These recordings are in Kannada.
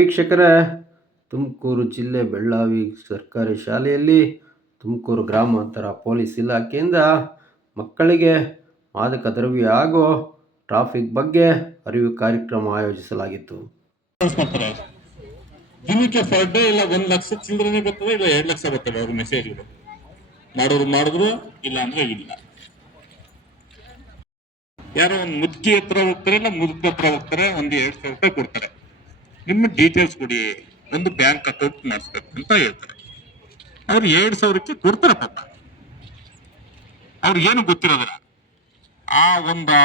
ವೀಕ್ಷಕರೇ, ತುಮಕೂರು ಜಿಲ್ಲೆ ಬೆಳ್ಳಾವಿ ಸರ್ಕಾರಿ ಶಾಲೆಯಲ್ಲಿ ತುಮಕೂರು ಗ್ರಾಮಾಂತರ ಪೊಲೀಸ್ ಇಲಾಖೆಯಿಂದ ಮಕ್ಕಳಿಗೆ ಮಾದಕ ದ್ರವ್ಯ ಹಾಗೂ ಟ್ರಾಫಿಕ್ ಬಗ್ಗೆ ಅರಿವು ಕಾರ್ಯಕ್ರಮ ಆಯೋಜಿಸಲಾಗಿತ್ತು. ದಿನಕ್ಕೆ ಪರ್ ಡೇ ಇಲ್ಲ, ಒಂದ್ ಲಕ್ಷ ಚಿಲ್ಡ್ರನೇ ಬರ್ತದೆ ಇಲ್ಲ ಎರಡ್ ಲಕ್ಷ ಬರ್ತದೆ ಅವ್ರ ಮೆಸೇಜ್ಗಳು ಮಾಡೋರು ಮಾಡಿದ್ರು, ಇಲ್ಲ ಅಂದ್ರೆ ಇಲ್ಲ. ಯಾರೋ ಒಂದು ಮುದ್ಕಿ ಹತ್ರ ಹೋಗ್ತಾರೆ, ಇಲ್ಲ ಮುದುಕ ಹತ್ರ ಹೋಗ್ತಾರೆ, ಒಂದು ಎರಡು ಸಾವಿರ ರೂಪಾಯಿ ಕೊಡ್ತಾರೆ. ನಿಮ್ಮ ಡೀಟೇಲ್ಸ್ ಕೊಡಿ. ಒಂದು ಬ್ಯಾಂಕ್ ಅಕೌಂಟ್ ಮಾಡಿಸ್ಬೇಕು ಅಂತ ಹೇಳ್ತಾರೆ. ಅವ್ರು ಎರಡು ಸಾವಿರಕ್ಕೆ ಕೊಡ್ತಾರೆ ಪಾಪ. ಅವ್ರಿಗೆ ಏನು ಗೊತ್ತಿರೋದಿಲ್ಲ. ಆ ಒಂದು,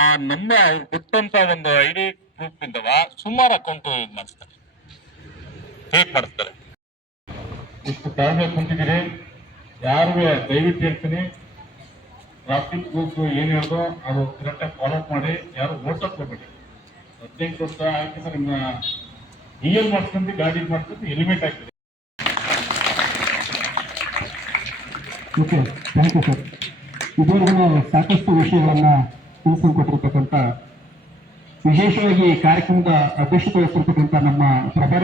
ಆ ನಮ್ಮ ಅವ್ರು ಕೊಟ್ಟಂತ ಒಂದು ಐ ಡಿ ಪ್ರೂಫ್ ಇಂದವ ಸುಮಾರು ಅಕೌಂಟ್ ಇದು ಮಾಡಿಸ್ತಾರೆ. ಫೇಕ್ ಮಾಡಿಸ್ತಾರೆ? ಇಷ್ಟು ತಾಳ್ಮೆ ಕುಂತಿದ್ದೀರಿ ಯಾರು ದಯವಿಟ್ಟು ಹೇಳ್ತೀನಿ. ಟ್ರಾಫಿಕ್ ರೂಲ್ಸ್ ಏನು ಹೇಳ್ದೋ ಅದು ಕರೆಕ್ಟಾಗಿ ಫಾಲೋ ಮಾಡಿ. ಯಾರು ಓಟಕ್ ಹೋಗ್ಬೇಡಿ ಹದಿನೆಂಟು ವರ್ಷ ಆಯ್ತು ನಿಮ್ಮ ಡಿ ಎಲ್ ಮಾಡ್ಸ್ಕೊಂಡು ಗಾಡಿ ಮಾಡ್ಕೊಂಡು ಹೆಲ್ಮೆಟ್ ಹಾಕಿದೆ. ಓಕೆ ಥ್ಯಾಂಕ್ ಯು ಸರ್ ಇದುವರೆಗೂ ಸಾಕಷ್ಟು ವಿಷಯಗಳನ್ನ ತಿಳಿಸಿಕೊಟ್ಟಿರ್ತಕ್ಕಂಥ ವಿಶೇಷವಾಗಿ ಈ ಕಾರ್ಯಕ್ರಮದ ಅಧ್ಯಕ್ಷತೆ ವಹಿಸಿರ್ತಕ್ಕಂಥ ನಮ್ಮ ಪ್ರಕಾರ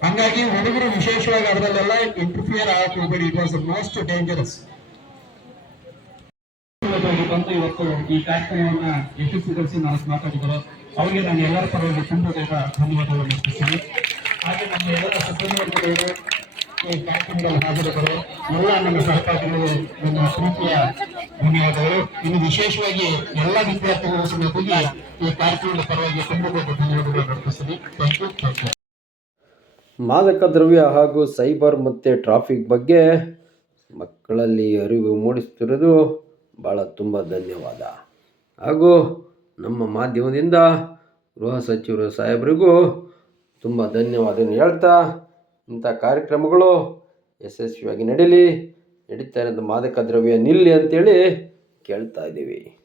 ಹಂಗಾಗಿ ಹುಡುಗರು ವಿಶೇಷವಾಗಿ ಅದರಲ್ಲೆಲ್ಲ ಇಂಟರ್ಫಿಯರ್ ಆಗಕ್ಕೆ ಹೋಗಬೇಡಿ ಇಟ್ ವಾಸ್ ಮೋಸ್ಟ್ ಡೇಂಜರಸ್ ಬಂದು ಇವತ್ತು ಈ ಕಾರ್ಯಕ್ರಮವನ್ನ ಯಶಸ್ವಿಗೊಳಿಸಿ ನಾನು ಮಾತಾಡಿದರು. ಅವರಿಗೆ ನಾನು ಎಲ್ಲರ ಪರವಾಗಿ ತುಂಬ ಧನ್ಯವಾದಗಳನ್ನು ಅರ್ಪಿಸ್ತೀನಿ. ಹಾಗೆ ನಮ್ಮ ಎಲ್ಲರ ಸಿಬ್ಬಂದಿವರ್ಗದವರು ಈ ಕಾರ್ಯಕ್ರಮದಲ್ಲಿ ಹಾಜರಿದ್ದರು ಎಲ್ಲ ನಮ್ಮ ಸಹಪಾಠಿಗಳು, ನನ್ನ ಪ್ರೀತಿಯ ಧನ್ಯವಾದಗಳು. ಇನ್ನು ವಿಶೇಷವಾಗಿ ಎಲ್ಲ ವಿದ್ಯಾರ್ಥಿಗಳು ಸಮೇತವಾಗಿ ಈ ಕಾರ್ಯಕ್ರಮದ ಪರವಾಗಿ ತುಂಬ ಧನ್ಯವಾದಗಳನ್ನು ಅರ್ಪಿಸ್ತೀನಿ. ಥ್ಯಾಂಕ್ ಯು ಥ್ಯಾಂಕ್ ಯು ಮಾದಕ ದ್ರವ್ಯ ಹಾಗೂ ಸೈಬರ್ ಮತ್ತು ಟ್ರಾಫಿಕ್ ಬಗ್ಗೆ ಮಕ್ಕಳಲ್ಲಿ ಅರಿವು ಮೂಡಿಸ್ತಿರೋದು ಭಾಳ ತುಂಬ ಧನ್ಯವಾದ. ಹಾಗೂ ನಮ್ಮ ಮಾಧ್ಯಮದಿಂದ ಗೃಹ ಸಚಿವರು ಸಾಹೇಬರಿಗೂ ತುಂಬ ಧನ್ಯವಾದ ಹೇಳ್ತಾ ಇಂಥ ಕಾರ್ಯಕ್ರಮಗಳು ಯಶಸ್ವಿಯಾಗಿ ನಡೀಲಿ. ನಡೀತಾ ಇರೋದು ಮಾದಕ ದ್ರವ್ಯ ನಿಲ್ಲಿ ಅಂತೇಳಿ ಕೇಳ್ತಾ ಇದ್ದೀವಿ.